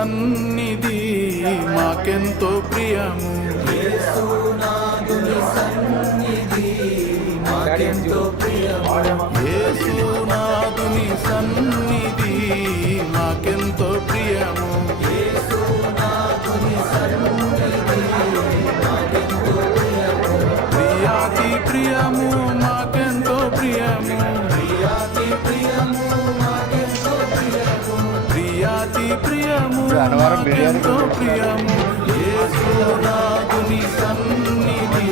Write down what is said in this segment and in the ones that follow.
సన్నిధి మాకెంతో ప్రియము. యేసునాథుని సన్నిధి మాకెంతో ప్రియము. యేసునాథుని సన్నిధి మాకెంతో ప్రియము. యేసునాథుని సన్నిధి మాకెంతో ప్రియము. ప్రియాతి ప్రియము మాకెంతో ప్రియము. ప్రియాతి ప్రియము మాకెంతో ప్రియము. ప్రియాతి ప్రియము మాకెంతో ప్రియము. యేసునాథుని సన్నిధి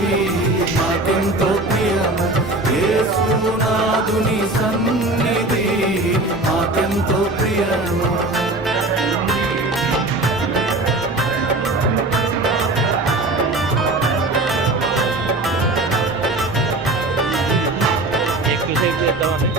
మాకెంతో ప్రియము. యేసునాథుని సన్నిధి మాకెంతో ప్రియము. ఎక్కువసేపు చేద్దామని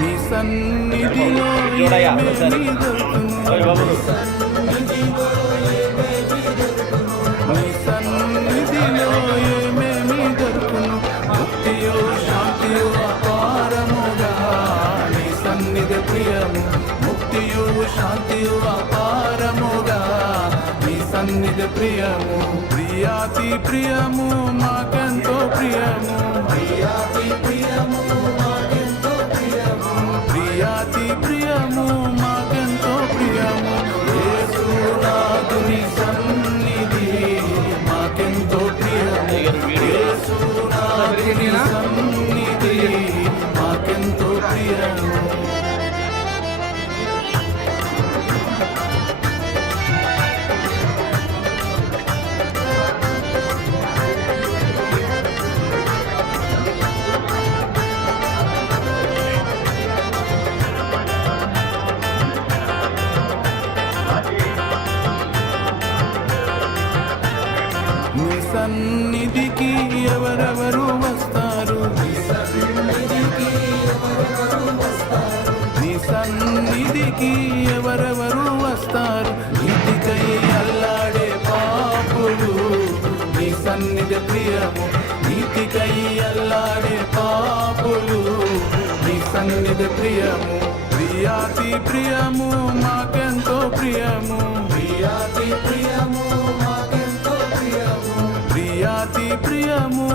నీ సన్నిధిలో ఏమేమి దొరుకును. నీ సన్నిధిలో ఏమేమి దొరుకును. ముక్తియో శాంతియో అపారముగా నీ సన్నిధి ప్రియము. ముక్తియో శాంతియో అపారముగా నీ సన్నిధి ప్రియము. ప్రియాతి ప్రియము మాకెంతో ప్రియము. ప్రియాతి ప్రియము మాకెంతో ప్రియము. ప్రియాతి ప్రియము మాకెంతో ప్రియము. యేసునాథుని సన్నిధి మాకెంతో ప్రియము. యేసునాథుని సన్నిధి మాకెంతో ప్రియము. నీ సన్నిధికి ఎవరెవరు వస్తారు. నీ సన్నిధికి ఎవరెవరు వస్తారు. నీ సన్నిధికి ఎవరెవరు వస్తారు. నీతికై అల్లాడే పాపులు నీ సన్నిధి ప్రియము. నీతికై అల్లాడే పాపులు నీ సన్నిధి ప్రియము. ప్రియాతి ప్రియము మాకెంతో ప్రియము. ప్రియాతి ప్రియము మాకెంతో ప్రియము. ప్రియాతి ప్రియము